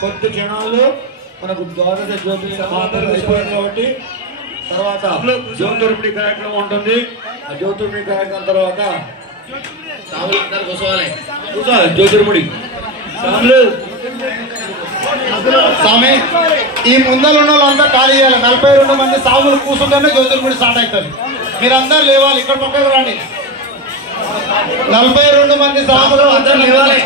కొద్ది క్షణాలు మనకు ద్వాదశ జ్యోతిర్లింగాలు అయిపోయింది కాబట్టి తర్వాత జ్యోతిర్ముడి కార్యక్రమం ఉంటుంది. ఆ జ్యోతిర్ముడి కార్యక్రమం తర్వాత జ్యోతిర్ముడి స్వామి ఈ ముందర ఉన్న వాళ్ళంతా ఖాళీ చేయాలి. 42 మంది సాములు కూర్చుంటేనే జ్యోతిర్ముడి స్టార్ట్ అవుతుంది. మీరందరూ లేవాలి, ఇక్కడ పక్కకు రండి. 42 మంది సాములు అందరూ లేవాలి.